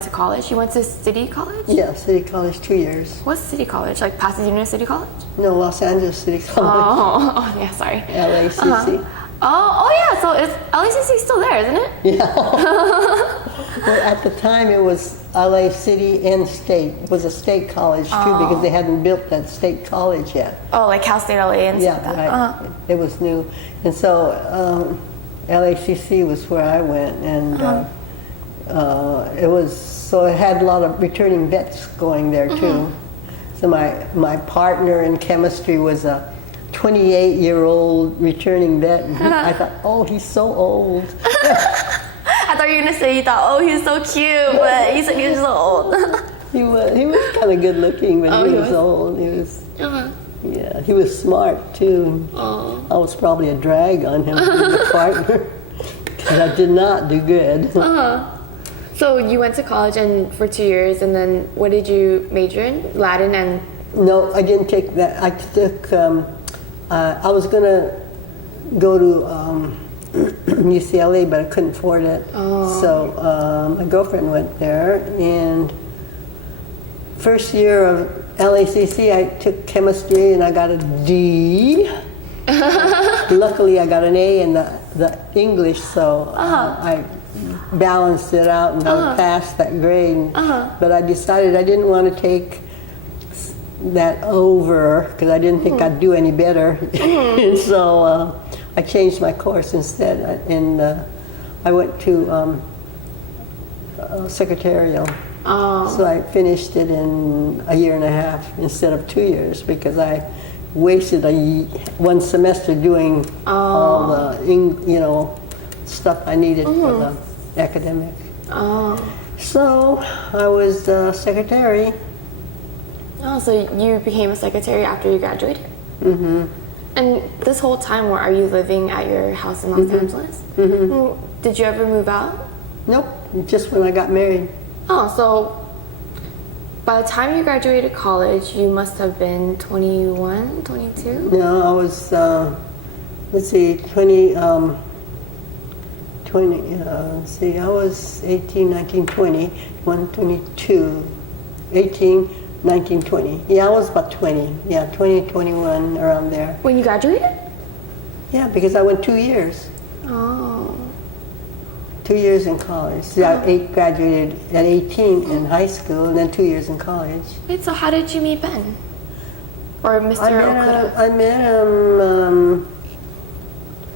to college? You went to City College? Yeah, City College, 2 years. What's City College? Like Pasadena City College? No, Los Angeles City College. Oh, yeah, sorry. LACC. Oh, yeah, so it's LACC still there, isn't it? Yeah. Well, at the time it was LA City and State. It was a state college too because they hadn't built that state college yet. Oh, like Cal State LA and Yeah, stuff like that. right. It was new. And so LACC was where I went, and it had a lot of returning vets going there too. So my partner in chemistry was a 28-year-old returning vet, and I thought, oh, he's so old. I thought you were going to say you thought, oh, he's so cute, but you said he was so old. He was kind of good looking, but he was old. He was, yeah, he was smart too. I was probably a drag on him as a partner, because I did not do good. So you went to college and for 2 years, and then what did you major in? Latin and... No, I didn't take that. I took, I was going to go to UCLA, but I couldn't afford it. So my girlfriend went there, and first year of LACC, I took chemistry and I got a D. Luckily, I got an A in the English, so I balanced it out and I passed that grade. But I decided I didn't want to take that over because I didn't think I'd do any better. And so I changed my course instead, and I went to secretarial. So I finished it in a year and a half instead of 2 years because I wasted one semester doing all the stuff I needed for the academic. So I was secretary. Oh, so you became a secretary after you graduated? And this whole time, where are you living at your house in Los Angeles? Did you ever move out? Nope, just when I got married. Oh, so by the time you graduated college, you must have been 21, 22? No, I was, let's see, 20, I was 18, 19, 20, 1, 22, 18, 19, 20. Yeah, I was about 20. Yeah, 20, 21, around there. When you graduated? Yeah, because I went 2 years. Oh. 2 years in college. So I graduated at 18 in high school, and then 2 years in college. Wait, so how did you meet Ben? Or Mr. Okura? I met him,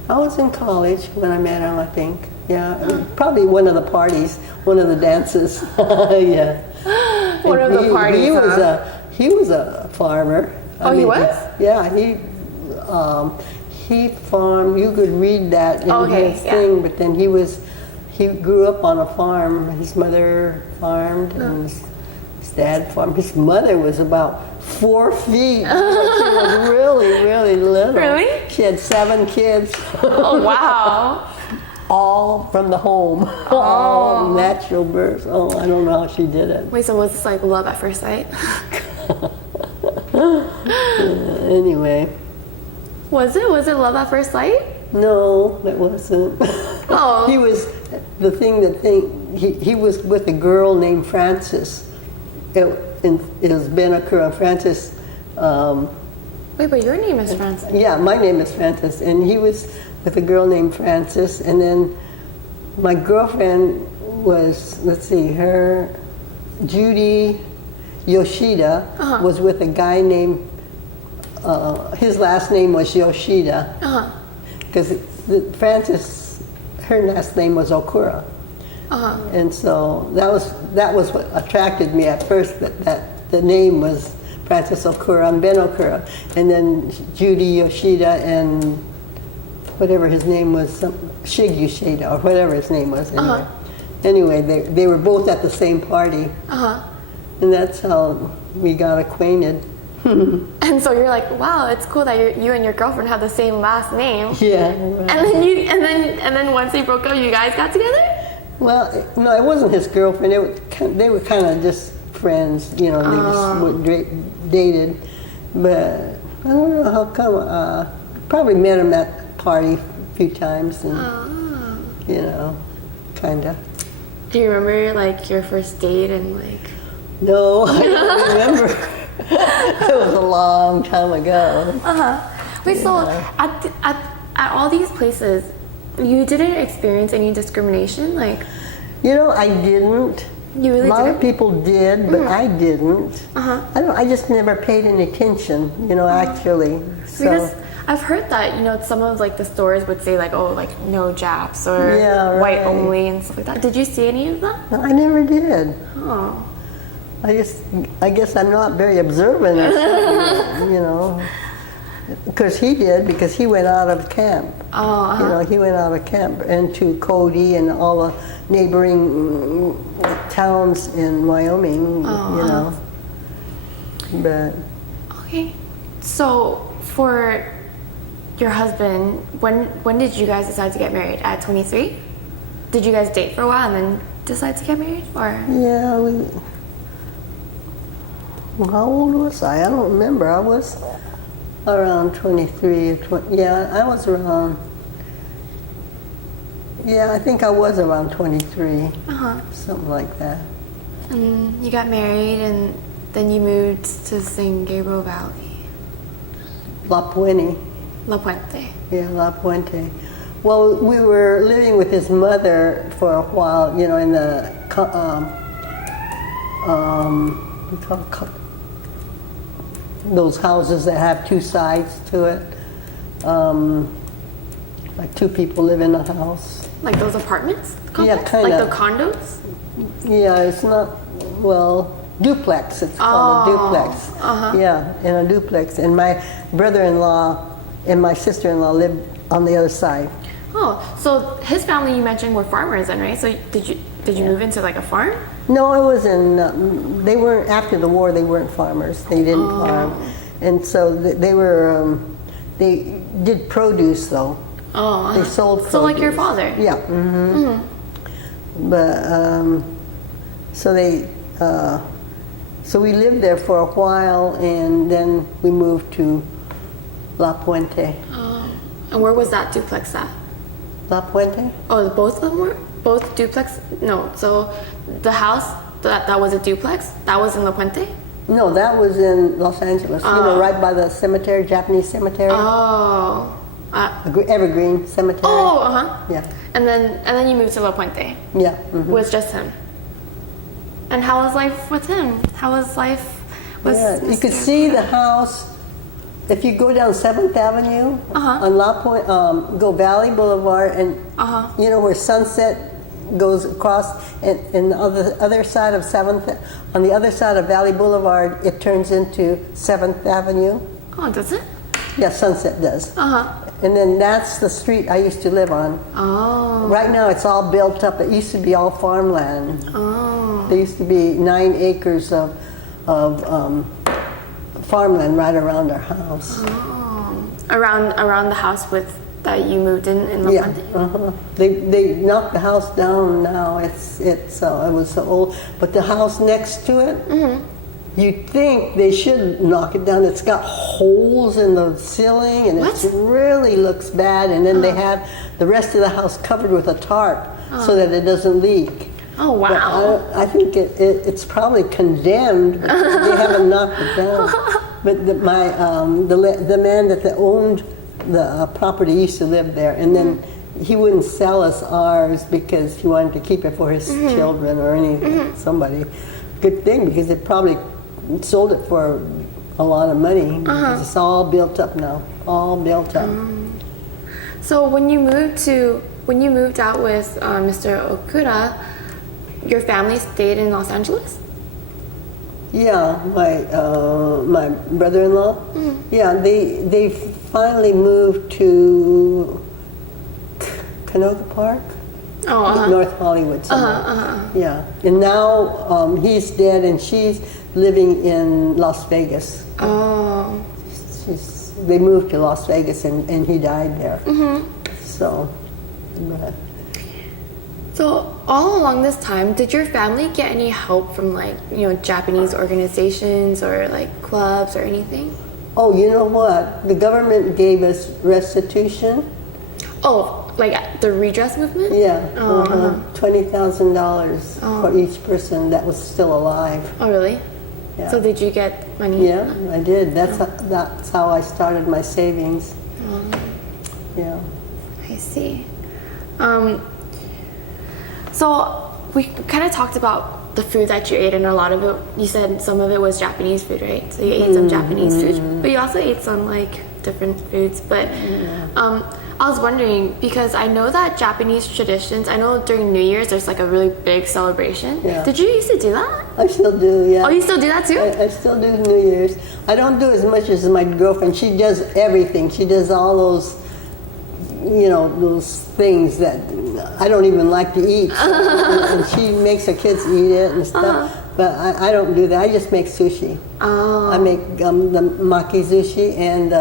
I was in college when I met him, I think. Yeah, probably one of the parties, one of the dances. Yeah. One of the parties, he was a farmer. He was? Yeah, he farmed. You could read that in his thing, but then he grew up on a farm. His mother farmed, and his dad farmed. His mother was about 4 feet. She was really, really little. Really? She had 7 kids. Oh, wow. All from the home. All natural births. Oh, I don't know how she did it. Wait, so was this like love at first sight? Anyway. Was it? Was it love at first sight? No, it wasn't. Oh. He was, he was with a girl named Frances. It was Ben Okura. Frances. Wait, but your name is Frances. Yeah, my name is Frances, and he was with a girl named Frances, and then my girlfriend was, let's see, Judy Yoshida was with a guy named, his last name was Yoshida, because Frances, her last name was Okura. And so that was what attracted me at first, that the name was Frances Okura and Ben Okura, and then Judy Yoshida and whatever his name was, Shig Yoshida or whatever his name was. Anyway, they were both at the same party, and that's how we got acquainted. And so you're like, wow, it's cool that you and your girlfriend have the same last name. Yeah. And then once they broke up, you guys got together? Well, no, it wasn't his girlfriend. They were kind of just friends, They just dated. But I don't know how come. Probably met him at the party a few times, and kind of. Do you remember like your first date and like? No, I don't remember. It was a long time ago. Wait, so at all these places, you didn't experience any discrimination, like? You know, I didn't. You really A lot didn't? of people did, but I didn't. I just never paid any attention, you know, actually. So. Because I've heard that, you know, some of like the stores would say like, oh, like no Japs or Yeah, white right. only and stuff like that. Did you see any of that? No, I never did. Oh. I guess I'm not very observant or something, you know. Because he did, because he went out of camp. Oh, You know, he went out of camp into Cody and all the neighboring towns in Wyoming, you know. But Okay. So for your husband, when did you guys decide to get married? At 23? Did you guys date for a while and then decide to get married? Or yeah, well, how old was I? I don't remember. I was around 23 or 20. Yeah, I was around. Yeah, I think I was around 23. Something like that. and you got married and then you moved to San Gabriel Valley. La Puente. La Puente. Yeah, La Puente. Well, we were living with his mother for a while, you know, in the we call those houses that have two sides to it. Like two people live in a house. Like those apartments? Yeah, Complex? kinda. Like the condos? Yeah, it's not, well, duplex, it's called a duplex. Yeah, in a duplex. And my brother-in-law and my sister-in-law lived on the other side. Oh, so his family you mentioned were farmers then, right? So did you move into like a farm? No, it was in, they weren't, after the war, they weren't farmers. They didn't farm. And so they were, they did produce though. Oh, They sold produce. so like your father? Yeah. But, so they, so we lived there for a while and then we moved to La Puente. And where was that duplex at? La Puente? Oh, both of them were? Both duplex? No, so the house that was a duplex, that was in La Puente? No, that was in Los Angeles, you know, right by the cemetery, Japanese cemetery. Oh. Evergreen Cemetery. Oh, Yeah. And then you moved to La Puente. Yeah. With just him. And how was life with him? How was life with Yeah, you could Mr. see the house. If you go down 7th Avenue on La Puente, go Valley Boulevard, and you know where Sunset goes across, and on the other side of 7th, on the other side of Valley Boulevard, it turns into 7th Avenue. Oh, does it? Yeah, Sunset does. And then that's the street I used to live on. Oh. Right now it's all built up. It used to be all farmland. Oh. There used to be 9 acres of farmland right around our house. Oh. Around the house that you moved in La Yeah, Puente? They knocked the house down now. It was so old, but the house next to it, you'd think they should knock it down. It's got holes in the ceiling, and What? it really looks bad. And then they have the rest of the house covered with a tarp so that it doesn't leak. Oh, But wow. I think it's probably condemned. But they haven't knocked it down. But the man that owned the property used to live there, and then he wouldn't sell us ours because he wanted to keep it for his children or anything. Somebody, good thing, because it probably sold it for a lot of money. Because it's all built up now, all built up. So when you moved out with Mr. Okura, your family stayed in Los Angeles? Yeah, my brother-in-law. Yeah, they finally moved to Canoga Park, North Hollywood somewhere. Yeah, and now he's dead, and she's living in Las Vegas. Oh. They moved to Las Vegas, and he died there. So. But, So all along this time, did your family get any help from like, you know, Japanese organizations or like clubs or anything? oh, you know what? The government gave us restitution. Oh, like the redress movement? Yeah, Oh, $20,000 for each person that was still alive. Oh, really? Yeah. So did you get money? Yeah, I did. That's how I started my savings. Yeah. I see. So we kind of talked about the food that you ate, and a lot of it, you said some of it was Japanese food, right? So you ate some Japanese food, but you also ate some like different foods. But I was wondering, because I know that Japanese traditions, I know during New Year's there's like a really big celebration. Yeah. Did you used to do that? I still do, yeah. Oh, you still do that too? I still do New Year's. I don't do as much as my girlfriend. She does everything. She does all those, those things that I don't even like to eat. And she makes her kids eat it and stuff. But I don't do that. I just make sushi. Oh. I make the maki sushi and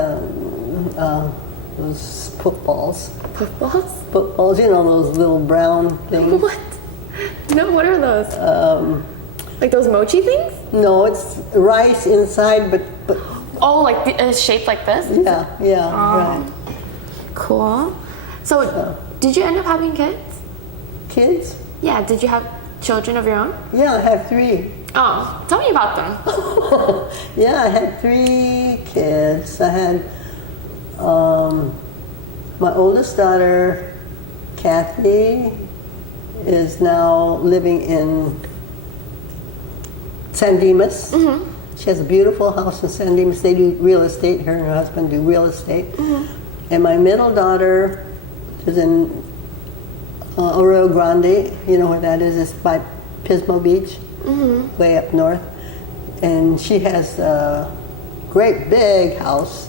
those footballs. Puffballs? Footballs, those little brown things. What? No, what are those? Like those mochi things? No, it's rice inside, but Oh, like it's shaped like this? yeah, right. Cool. So, did you end up having kids? Kids? Yeah, did you have children of your own? Yeah, I have 3. Oh, tell me about them. Yeah, I had 3 kids. I had my oldest daughter, Kathy, is now living in San Dimas. She has a beautiful house in San Dimas. They do real estate. Her and her husband do real estate. And my middle daughter is in Arroyo Grande. You know where that is? It's by Pismo Beach, way up north. And she has a great big house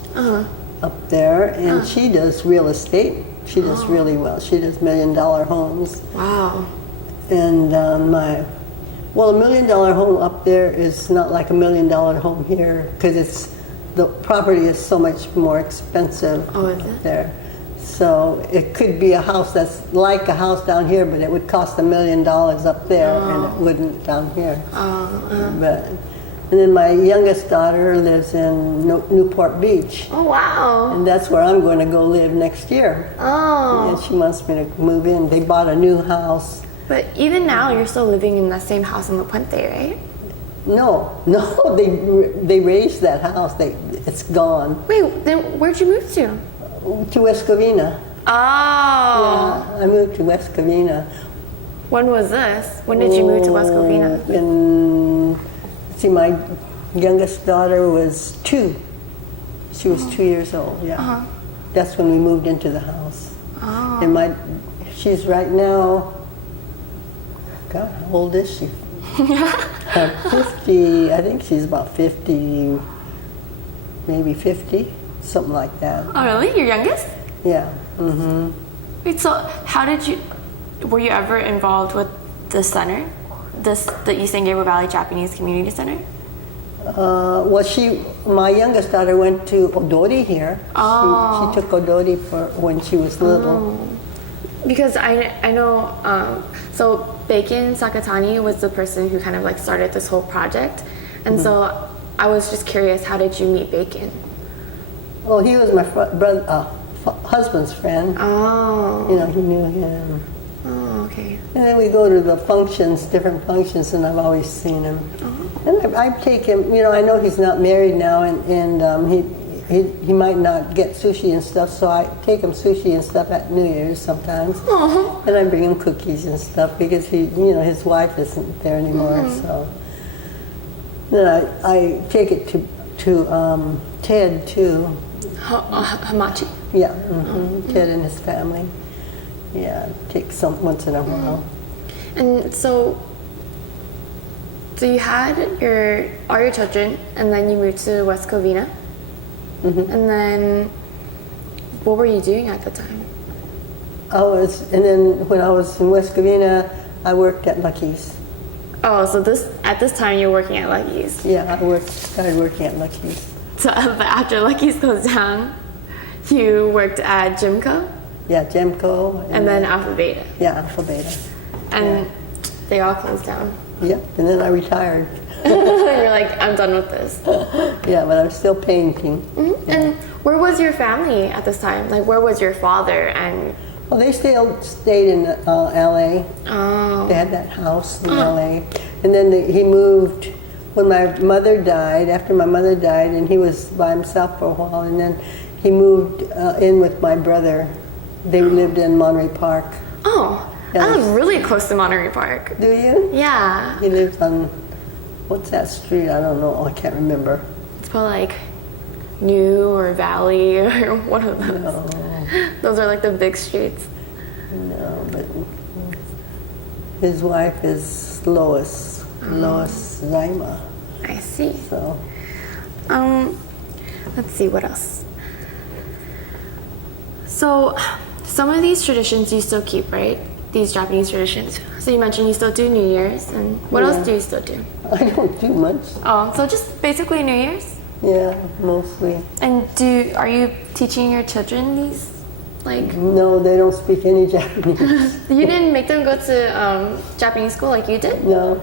up there, and she does real estate. She does really well. She does $1 million homes. Wow. And a $1 million home up there is not like a $1 million home here, because the property is so much more expensive up there. So it could be a house that's like a house down here, but it would cost $1 million up there, and it wouldn't down here. And then my youngest daughter lives in Newport Beach. Oh, wow. And that's where I'm going to go live next year. Oh. And she wants me to move in. They bought a new house. But even now, you're still living in that same house in La Puente, right? No, they raised that house. It's gone. Wait, then where'd you move to? To West Covina. Oh. Yeah, I moved to West Covina. When was this? When did you move to West Covina? My youngest daughter was 2. She was 2 years old, yeah. That's when we moved into the house. And she's right now, God, how old is she? 50, I think she's about 50, maybe 50, something like that. Oh, really? Your youngest? Yeah. Wait, so were you ever involved with the center? The East San Gabriel Valley Japanese Community Center? My youngest daughter went to Odori here. Oh. She took Odori for when she was little. Because I know, so Bacon Sakatani was the person who kind of like started this whole project. And so I was just curious, how did you meet Bacon? Oh, he was my husband's friend. Oh. He knew him. Oh, okay. And then we go to the different functions, and I've always seen him. And I take him, I know he's not married now, and he might not get sushi and stuff, so I take him sushi and stuff at New Year's sometimes. And I bring him cookies and stuff, because his wife isn't there anymore, so. Then I take it to Ted, too. Hamachi? Yeah, Ted and his family. Yeah, take some once in a while. And so you had all your children, and then you moved to West Covina. And then what were you doing at the time? And then when I was in West Covina, I worked at Lucky's. Oh, so at this time you're working at Lucky's. Yeah, started working at Lucky's. So after Lucky's closed down, you worked at Jimco? Yeah, Jimco. And then Alpha Beta. Yeah, Alpha Beta. And they all closed down. Yeah, and then I retired. You're like, I'm done with this. Yeah, but I'm still painting. Yeah. And where was your family at this time? Like, where was your father? And Well, they stayed in L.A. Oh. They had that house in L.A. And then he moved when my mother died, after my mother died, and he was by himself for a while, and then he moved in with my brother. They lived in Monterey Park. Oh, I live really close to Monterey Park. Do you? Yeah. He lives on, what's that street? I don't know. I can't remember. It's probably like New or Valley or one of those. No, Those are like the big streets. no, but his wife is Lois Zyma. I see. So, Let's see what else. So, some of these traditions you still keep, right? These Japanese traditions. So you mentioned you still do New Year's, and what else do you still do? I don't do much. Oh, so just basically New Year's? Yeah, mostly. And are you teaching your children these? Like, No, they don't speak any Japanese. you didn't make them go to Japanese school like you did? No,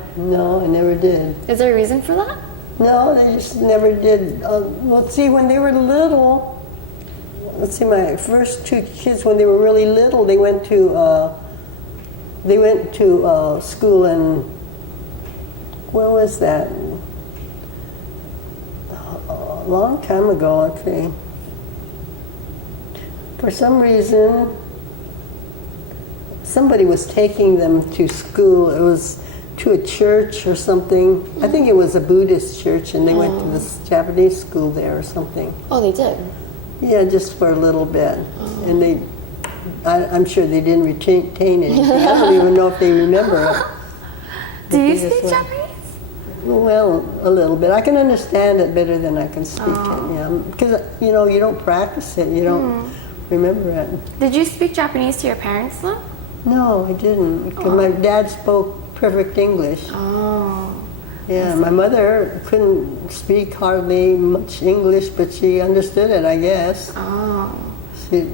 I never did. Is there a reason for that? No, they just never did. Well, see, when they were little, let's see, my first two kids, when they were really little, they went to school in, where was that? A long time ago, I think. For some reason, somebody was taking them to school. It was to a church or something. I think it was a Buddhist church, and they went to this Japanese school there or something. Oh, they did? Yeah, just for a little bit. And I'm sure they didn't retain anything. I don't even know if they remember it. Do you speak Japanese? Well, a little bit. I can understand it better than I can speak it. Yeah, because you don't practice it. You don't remember it. Did you speak Japanese to your parents though? No, I didn't. Because my dad spoke perfect English. Oh. Yeah, my mother couldn't speak hardly much English, but she understood it, I guess. Oh. She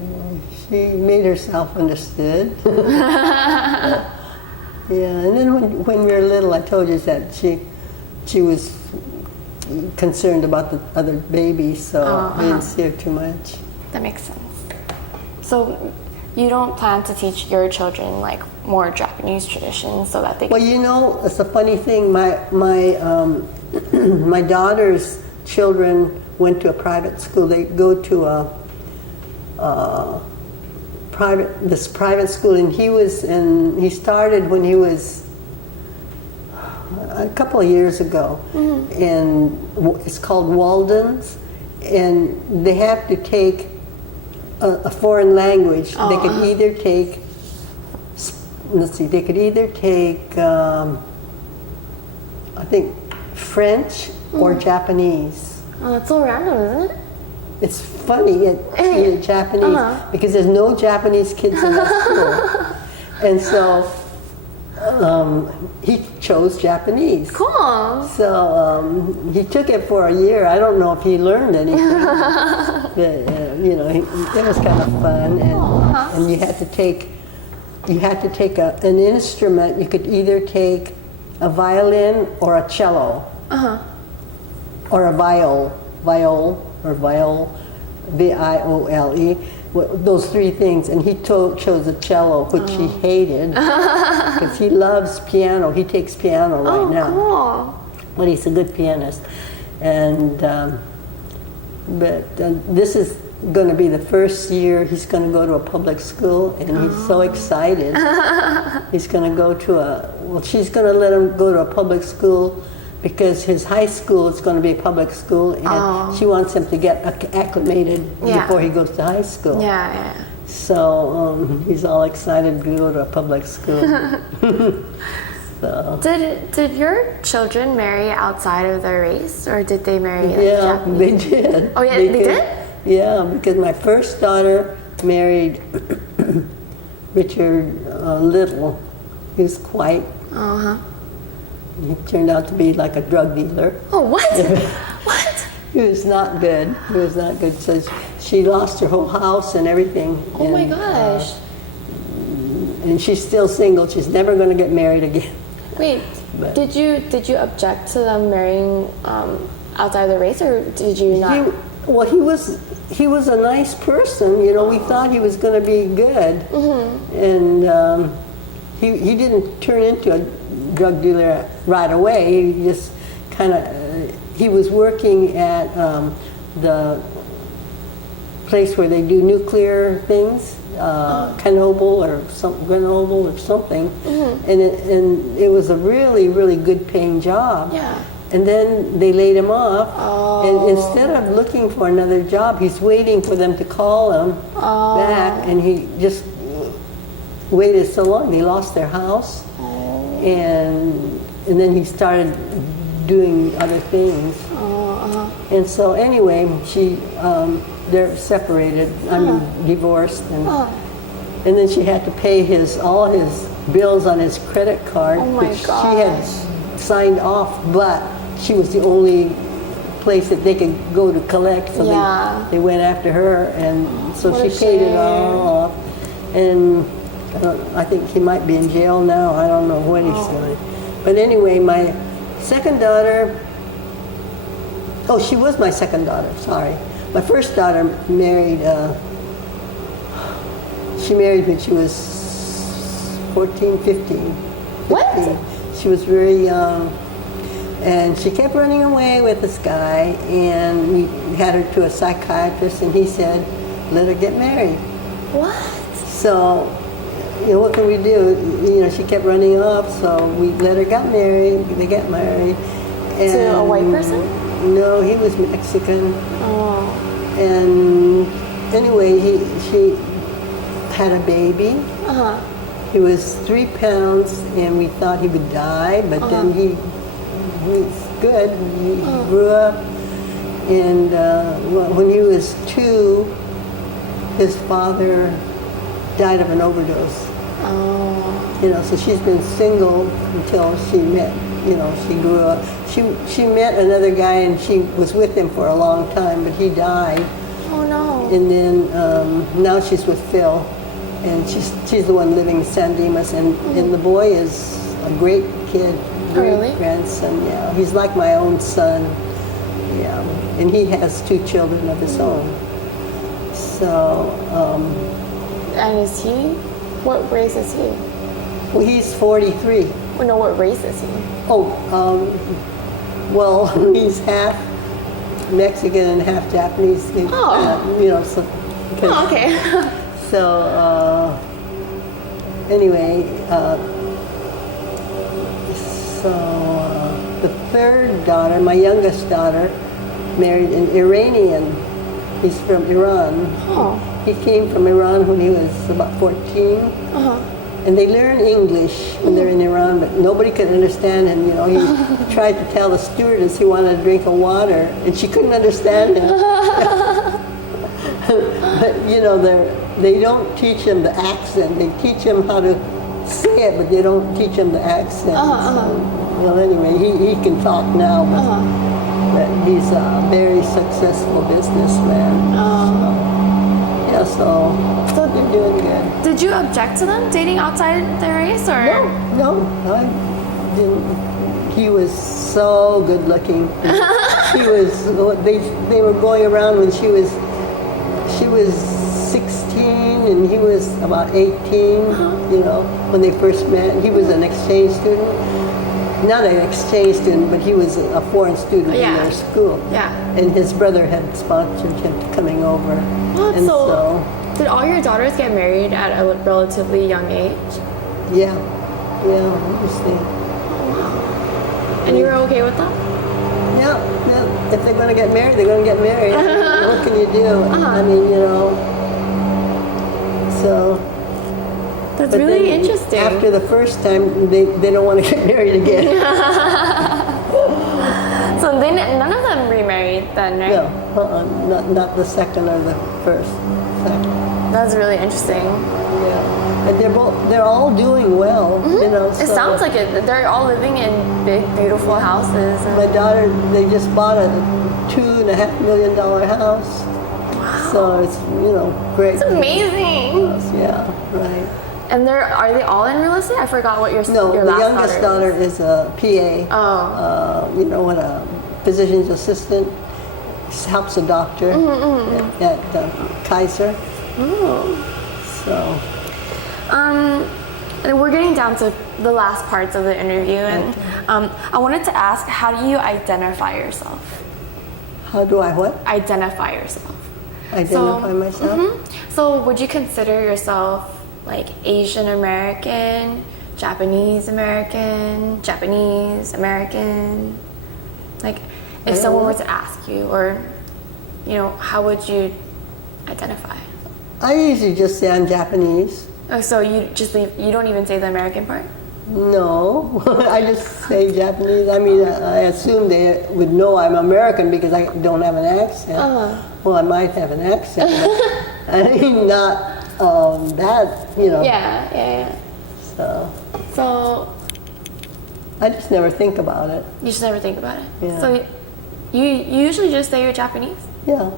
made herself understood. Yeah, and then when we were little, I told you that she was concerned about the other babies, so I didn't see her too much. That makes sense. So you don't plan to teach your children like more Japanese traditions so that they Well, it's a funny thing. My my daughter's children went to a private school. They go to this private school, and he started when he was a couple of years ago, and it's called Walden's, and they have to take a foreign language. They could either take, I think, French or Japanese. Oh, that's so random, isn't it? It's funny in Japanese because there's no Japanese kids in that school. And so he chose Japanese. Cool. So he took it for a year. I don't know if he learned anything. But, it was kind of fun. And you had to take an instrument. You could either take a violin or a cello. Or a viol, V-I-O-L-E, those three things. And he chose the cello, which he hated, because he loves piano. He takes piano right now. Cool. But he's a good pianist. And, this is going to be the first year he's going to go to a public school, and he's so excited. He's going to go to she's going to let him go to a public school, because his high school is going to be a public school, and she wants him to get acclimated before he goes to high school. Yeah. So he's all excited to go to a public school. So. Did your children marry outside of their race, or did they marry Japanese? They did. Oh yeah, they did? Yeah, because my first daughter married Richard Little. He was white. He turned out to be like a drug dealer. Oh, what? What? He was not good. So she lost her whole house and everything. Oh my gosh. And she's still single. She's never going to get married again. Wait, did you object to them marrying outside of the race, or did you not? He was he was a nice person. You know, we thought he was going to be good, and he didn't turn into a drug dealer right away. He just kind of he was working at the place where they do nuclear things, Grenoble or something, and it was a really, really good paying job. Yeah. And then they laid him off, and instead of looking for another job, he's waiting for them to call him back, and he just waited so long. They lost their house, and then he started doing other things. And so anyway, they're separated. I mean, divorced, and then she had to pay all his bills on his credit card, which she had signed off, but she was the only place that they could go to collect, so they went after her, and so she paid it all off. And I think he might be in jail now. I don't know what he's doing. But anyway, my second daughter, she was my second daughter, sorry. My first daughter married, she married when she was 14, 15. What? She was very young, and she kept running away with this guy, and we had her to a psychiatrist, and he said, let her get married. What? So, what can we do? She kept running off, so we let her get married. They got married. And to a white person? No, he was Mexican. Oh. And anyway, she had a baby. He was 3 pounds, and we thought he would die, but then he's good. He grew up, and when he was 2, his father died of an overdose. So she's been single until she met, she grew up. She met another guy, and she was with him for a long time, but he died. Oh no. And then now she's with Phil, and she's the one living in San Dimas, and the boy is a great kid, great grandson. Yeah, he's like my own son. Yeah, and he has 2 children of his own. So. And is he? What race is he? Well, he's 43. Well, no, what race is he? Well, he's half Mexican and half Japanese. Okay. So, anyway, the third daughter, my youngest daughter, married an Iranian. He's from Iran. He came from Iran when he was about 14. And they learn English when they're in Iran, but nobody could understand him. He tried to tell the stewardess he wanted a drink of water, and she couldn't understand him. But they don't teach him the accent. They teach him how to say it, but they don't teach him the accent. Well, anyway, he can talk now, but he's a very successful businessman. So they're doing good. Did you object to them dating outside their race, or? No, I didn't. He was so good looking. He was. They were going around when she was 16 and he was about 18. When they first met, he was an exchange student. Not an exchange student, but he was a foreign student in their school. Yeah. And his brother had sponsored him to coming over. So, did all your daughters get married at a relatively young age? Yeah, obviously. And you were okay with that? Yeah. If they're going to get married, they're going to get married. What can you do? I mean, so. That's really interesting. After the first time, they don't want to get married again. So none of them remarried then, right? No, not the second or the first. Second. That's really interesting. Yeah, and they're all doing well. It sounds like it. They're all living in big, beautiful houses. My daughter, they just bought a $2.5 million house. Wow. So it's great. It's amazing. Yeah, right. And are they all in real estate? I forgot what your last the youngest daughter is a PA. A physician's assistant, helps a doctor at Kaiser. So. And we're getting down to the last parts of the interview, and I wanted to ask, how do you identify yourself? How do I what? Identify yourself. Identify myself? So would you consider yourself like Asian American, Japanese American, Japanese American? Like, if someone were to ask you, or, you know, how would you identify? I usually just say I'm Japanese. Oh, so you just leave, you don't even say the American part? No, I just say Japanese. I mean, I assume they would know I'm American because I don't have an accent. Well, I might have an accent, but I mean, not that, you know. Yeah. So I just never think about it. you just never think about it? Yeah. So you usually just say you're Japanese? Yeah.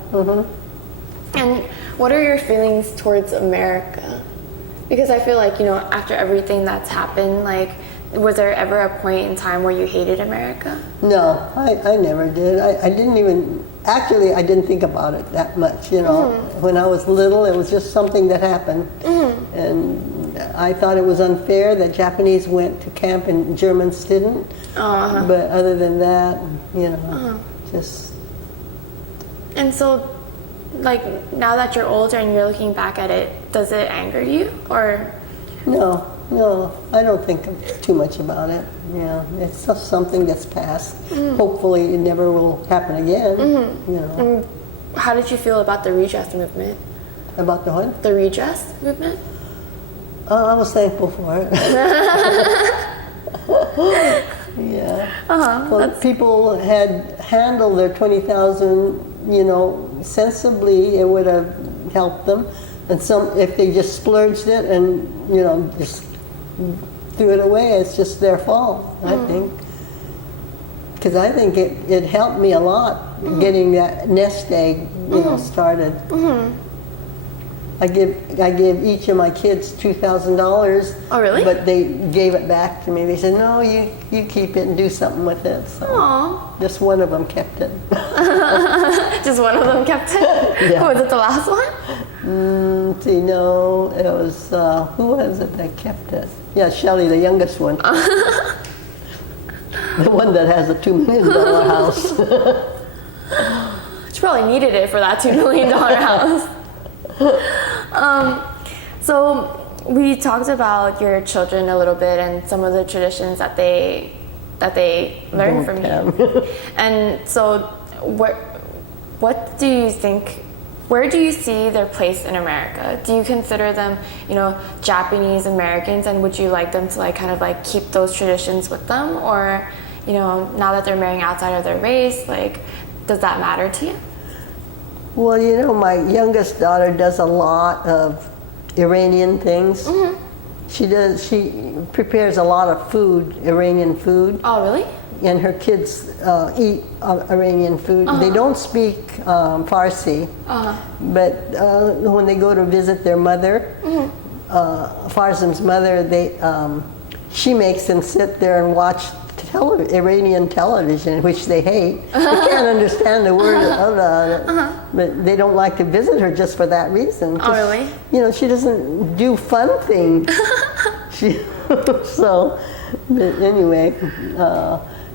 And what are your feelings towards America? Because I feel like, you know, after everything that's happened, like, was there ever a point in time where you hated America? No, I never did. I didn't even, actually, I didn't think about it that much, you know. When I was little, it was just something that happened. And I thought it was unfair that Japanese went to camp and Germans didn't. But other than that, you know, just... And so, like, now that you're older and you're looking back at it, does it anger you, or? No, I don't think too much about it. Yeah, it's just something that's passed. Hopefully it never will happen again, you know. And how did you feel about the redress movement? About the what? The redress movement? I was thankful for it. Yeah. Well, people had handled their 20,000, you know, sensibly, it would have helped them. And some, if they just splurged it and, you know, just threw it away, it's just their fault, I think. Because I think it helped me a lot getting that nest egg, you know, started. I give each of my kids $2,000. Oh, really? But they gave it back to me. They said, no, you keep it and do something with it. So Aww. just one of them kept it. Just one of them kept it? Yeah. Was it the last one? See, no, it was, who was it that kept it? Yeah, Shelley, the youngest one. The one that has a $2 million house. She probably needed it for that $2 million house. So we talked about your children a little bit and some of the traditions that they learn from you. And so what do you think, where do you see their place in America? Do you consider them, you know, Japanese Americans, and would you like them to like kind of like keep those traditions with them, or, you know, now that they're marrying outside of their race, like, does that matter to you? Well, you know, my youngest daughter does a lot of Iranian things. She prepares a lot of food, Iranian food. Oh, really? And her kids eat Iranian food. They don't speak Farsi, but when they go to visit their mother, Farsim's mother, she makes them sit there and watch Iranian television, which they hate. They can't understand a word of it, but they don't like to visit her just for that reason. Oh, really? You know, she doesn't do fun things. So, but anyway,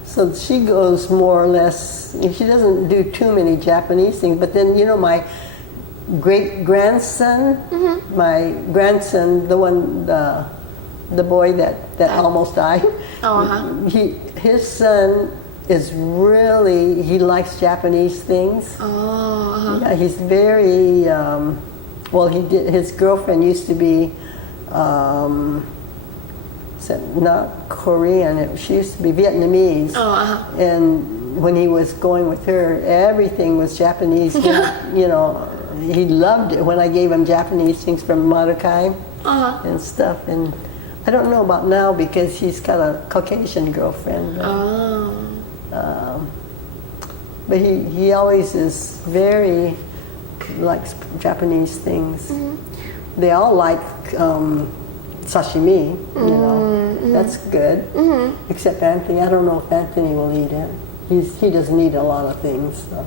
so she goes more or less, she doesn't do too many Japanese things, but then, you know, my great-grandson, the one, the boy that almost died, his son is really, he likes Japanese things. Yeah, he's very, well, his girlfriend used to be, not Korean, she used to be Vietnamese. And when he was going with her, everything was Japanese. You know, he loved it when I gave him Japanese things from Maracay and stuff. And I don't know about now because he's got a Caucasian girlfriend. But he always is very, likes Japanese things. They all like sashimi, you know. That's good. Except Anthony. I don't know if Anthony will eat it. He doesn't eat a lot of things. So.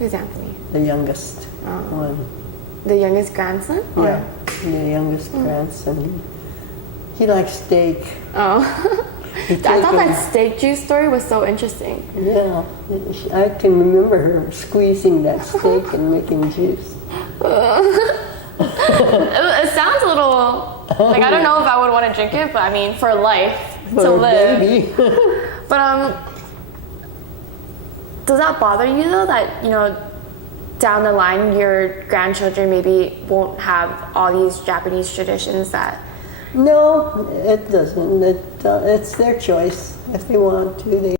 Who's Anthony? the youngest one. The youngest grandson? Or- Yeah, the youngest grandson. He likes steak. Oh. He I thought take that steak juice story was so interesting. Yeah, I can remember her squeezing that steak and making juice. It sounds a little like I don't know if I would want to drink it, but I mean for life For to a live. baby. But does that bother you though that down the line your grandchildren maybe won't have all these Japanese traditions that? No, it doesn't. It's their choice. If they want to, they